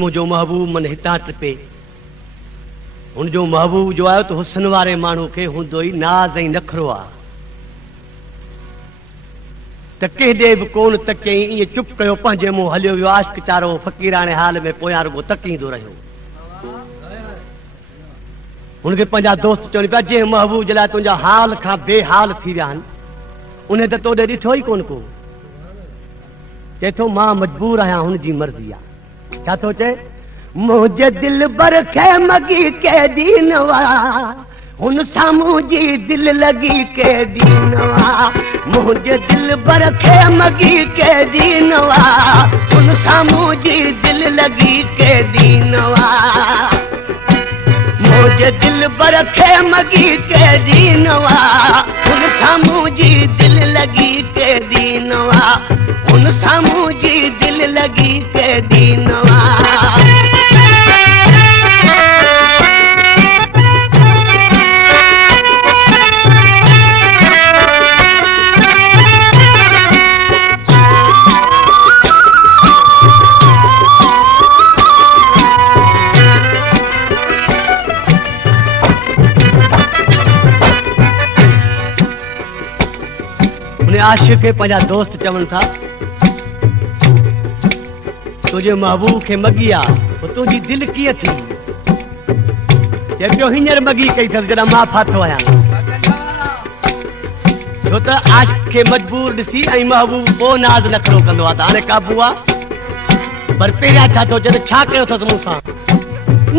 मुझो महबूब मन हितां टिपे हुन जो महबूब जो आयो तो हुस्न वारे माण्हू खे हूंदो ई नाज़ ऐं नखरो आ त केॾे बि कोन तकई ईअं चुप कयो पंहिंजे मुंहुं हलियो वियो आशिक़ चारो फ़क़ीराणे हाल में पोयां रुगो तकींदो रहियो। हुनखे पंहिंजा दोस्त चवनि पिया जंहिं महबूब जे लाइ तुंहिंजा हाल खां बेहाल थी विया आहिनि उन त तोॾे ॾिठो ई कोन को। चए थो मां मजबूर आहियां हुनजी मर्ज़ी आहे। क्या तो चे मुझे दिल बर खे मगी के दीनवा हुन सामू जी दिल लगी के दीनवा मुझे दिल बर खे मगी के दीनवा हुन सामू जी दिल लगी के दीनवा मुझे दिल बर खे मगी के दीनवा हुन सामू जी दिल लगी के दीनवा हुन सामू जी दिल लगी के दीनवा। आशिक़ खे पंहिंजा दोस्त चवनि था तुंहिंजे महबूब खे मगी आहे तुंहिंजी दिलि कीअं थी। चए पियो हींअर मगी कई अथसि जॾहिं मां फाथो आहियां छो त आशिक़ खे मजबूर ॾिसी ऐं महबूब को नाज़ नखरो कंदो आहे त हाणे काबू आहे पर पहिरियां छा थो चए छा कयो अथसि मूंसां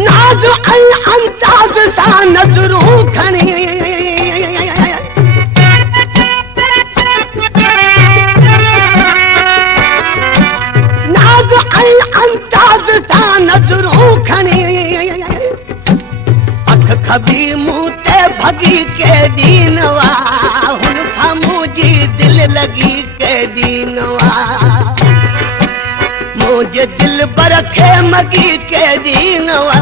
नाज़ ऐं अंदाज़ सां नज़रूं खणी अंदाज़ सां नज़रूं खणी अख खबी मुंह ते भगी के दीनवा हुन सामू जी दिल लगी के दीनवा मुझे दिल बर खे मगी के दीनवा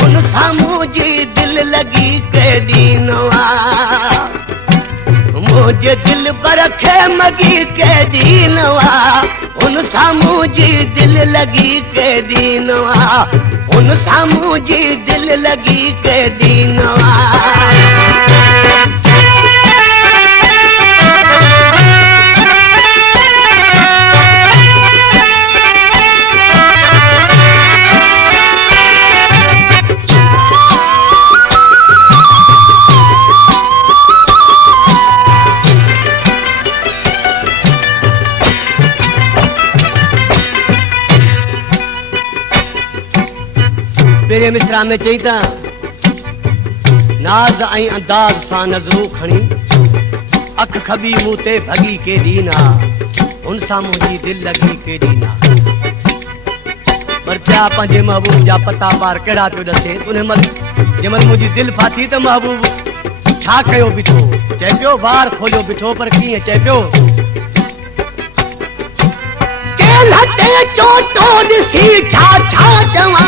हुन सामू जी दिल लगी के दीनवा मुझे दिल बर खे मगी के दीनवा हुन सामू जी दिल लगी के दीनवा हुन सामू जी दिल लगी के दीनवा। मेरे मिसरा में चई था नाज़ ऐं अंदाज़ सां नज़रूं खणी अख खबी मुंह ते भगी के दीना हुन सां मुंहिंजी दिलि लगी के दीना। पर पिया पंहिंजे महबूब जा पता पार कहिड़ा पियो ॾसे उन महिल जंहिं महिल मुंहिंजी दिलि फाथी त महबूब छा कयो बीठो। चए पियो वार खोलियो बीठो पर कीअं चए पियो ॾिसी छा छा चवां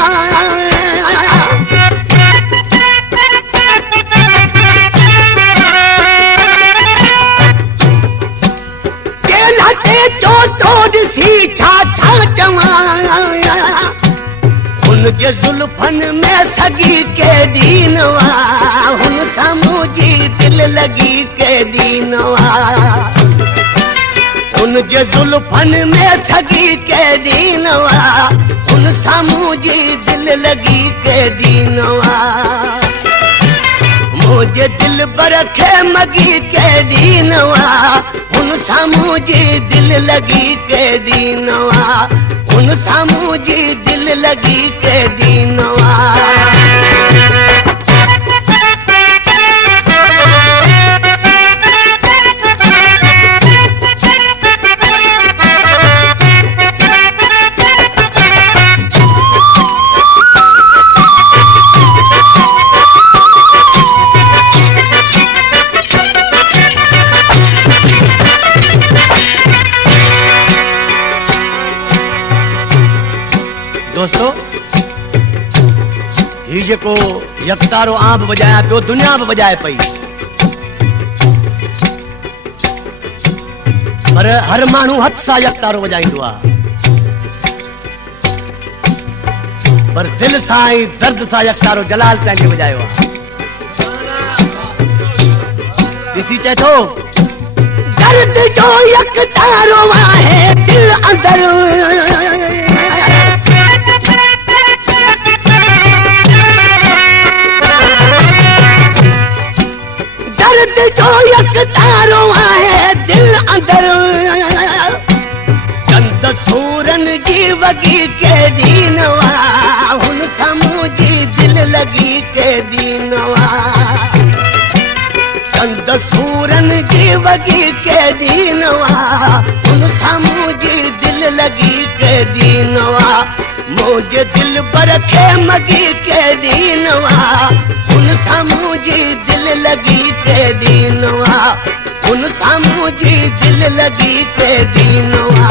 छा छा चवां हुनजे जुल्फन में सगी के दीनवा हुन सामू जी दिल लगी के दीनवा हुनजे जुल्फन में सगी के दीनवा हुन सामू जी दिल लगी के दीनवा मुझे दिल बर खे मगी के दीनवा हुन सामू जी दिल लगी के दीनवा हुन सामू जी दिल लगी के दीनवा। दोस्तों ही जेको यकतारो आंब बजाया पियो दुनिया भी बजाए पई पर हर माण्हू हथ सां यकतारो वॼाईंदो आहे। पर दिल सां दर्द सां यकतारो जलाल तंहिंखे वॼायो आहे। ॾिसी चए थो दर्द जो यकतारो आहे दिल अंदर, दर्द जो यकतारो आहे दिल अंदर, चंद सूरन जी वगी के दीनवा हुन साम्हूं जी दिल लगी के दीनवा, चंद सूरन जी वगी के दीनवा हुन साम्हूं जी दिल लगी के दीनवा, मुझे दिल पर खे मगी के दीनवा हुन साम्हूं जी दिल लगी के दीनवा, हुन साम्हूं जी दिल लगी के दीनवा।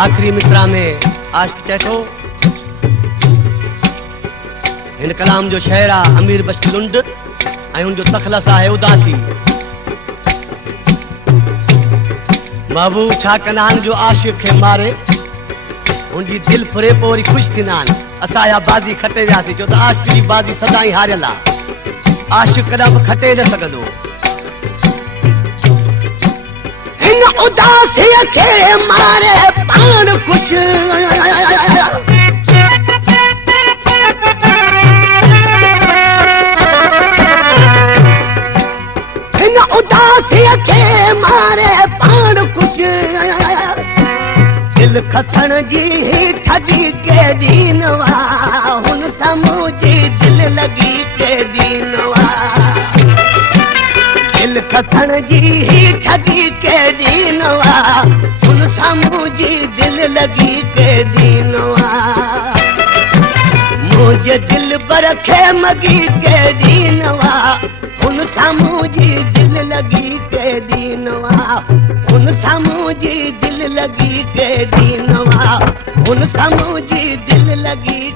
आखिरी मिसरा में आशिक़ चए थो हिन कलाम जो शेर आहे अमीर बख्श लुंड ऐं हुन जो तख़लस आहे उदासी। महबूब छा कंदा आहिनि जो आशिक़ खे मारे हुनजी दिलि फुरे पोइ वरी ख़ुशि थींदा आहिनि। असां इहा बाज़ी खटे वियासीं छो त आशिक़ जी बाज़ी सदाईं हारियल आहे, आशिक़ कॾहिं बि खटे न सघंदो। हिन उदासीअ खे मारे पाण कुछ हिन उदासीअ खे मारे पाण कुछ, दिल खसण जी ठगी के दीनवा हुन साम्हूं जी दिल लगी के दीनवा, दिल खसण जी ठगी के दीनवा हुन साम्हूं जी दिल लगी के दीनवा, मुझे दिल पर खे मगी के दीनवा हुन साम्हूं जी दिल लगी के दीनवा, हुन साम्हूं जी दिल लगी के दीनवा, हुन साम्हूं जी दिल लगी